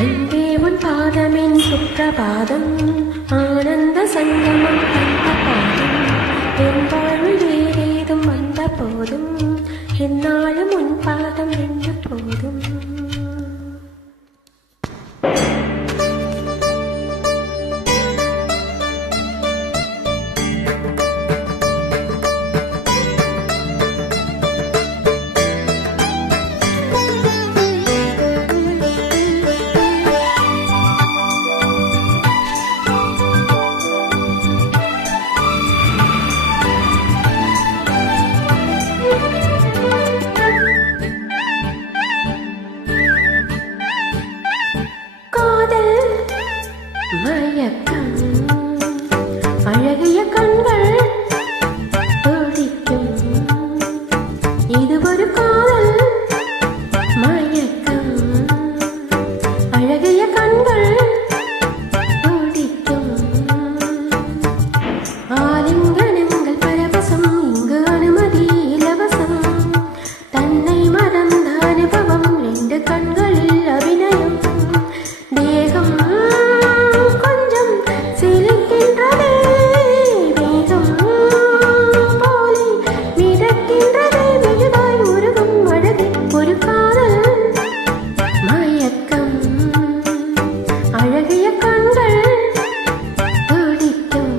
அன்பே உன் பாதமின் சுப்பிரபாதம், ஆனந்த சங்கமம் தந்த பாதம். என் வாழ்வில் வேறேதும் வந்த போதும், என்னாலும் உன் பாதம் என்று போதும். மயக்கம் அழகிய கண்கள் துடிக்கும், இது ஒரு காதல் மயக்கம். அழகிய கண்கள் துடிக்கும், ஆலிங்கனங்கள் பரவசம், இங்கு அனுமதி இலவசம். தன்னை மறந்த அனுபவம், ரெண்டு கண்களில் அபிநயம். தேகம் அழகிய கண்கள் துடிக்கும்.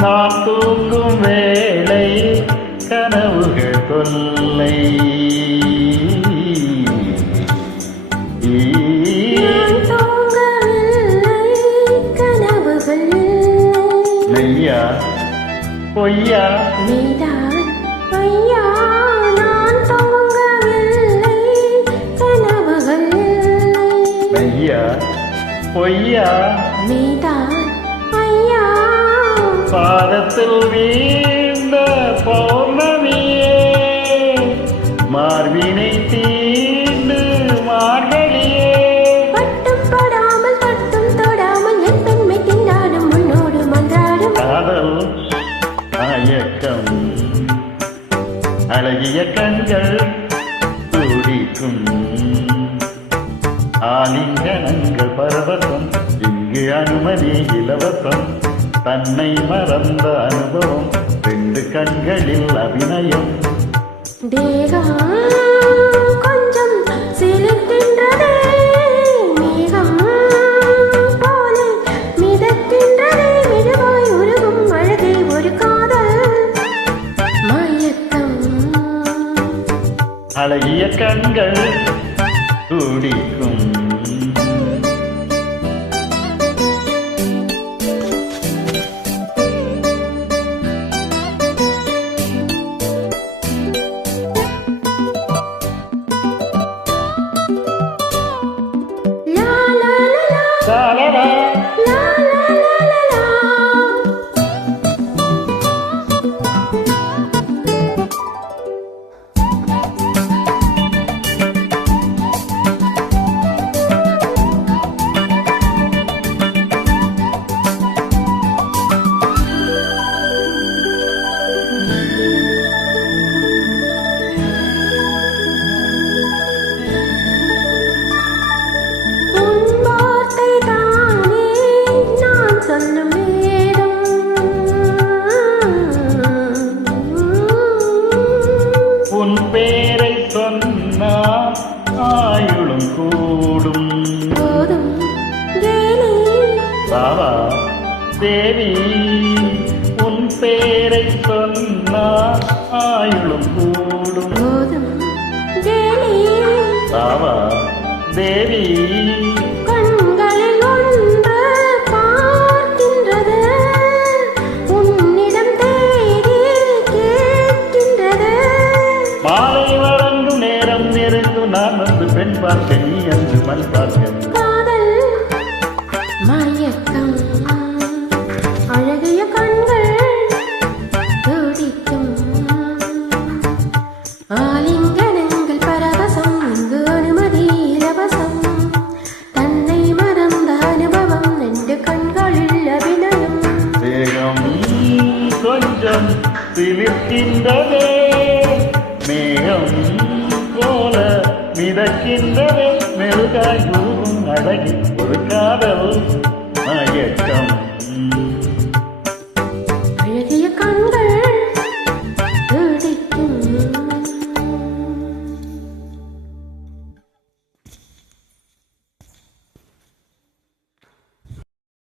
நான் தூங்கும் வேளை கனவுகள் தொல்லை, கனவுகள் மெய்யா பொய்யா? மெய்தான் ஐயா, நான் தூங்கவில்லை, கனவுகள் மெய்யா பொய்யா? மெய்தான் ஐயா. பாதத்தில் வீழ்ந்த பௌர்ணமியே, மார்பினை தீண்டு மார்கழியே. பட்டும் படாமல் தட்டும் தொடாமல் என் பெண்மை திண்டாடும், முன்னோடு மன்றாடும் காதல் மயக்கம், அழகிய கண்கள் துடிக்கும், ஆலிங்கனங்கள் பரவசம், இங்கு அனுமதி இலவசம். தன்னை மறந்த அனுபவம், ரெண்டு கண்களில் அபிநயம். தேகம் கொஞ்சம் சிலிர்க்கின்றதே, மேகம் போல மிதக்கின்றதே. மெதுவாய் உருகும் அழகே ஒரு காதல் மயக்கம். அழகிய கண்கள் துடிக்கும். உன் பேரை சொன்னா ஆயுளும் கூடும். பாவா தேவி, உன் பேரை சொன்னா ஆயுளும் கூடும். பாவா தேவி கண்களில் ஒன்று பார்க்கின்றது, உன்னிடம் தேடி கேட்கின்றது. மாலை வழங்கும் நேரம் நெருங்கும் நான் வந்து பெண் பார்க்க நீ அன்று மண் பார்க்க காதல் மயக்கம் அழகிய கண்கள் துடிக்கும், ஆலிங்கனங்கள் பரவசம் இங்கு அனுமதி இலவசம், தன்னை மறந்த அனுபவம் ரெண்டு கண்களில் அபிநயம். தேகம் கொஞ்சம் சிலிர்க்கின்றதே, மேகம் போல மிதக்கின்றதே, மெழுகாய் அழகி ஒரு காதல்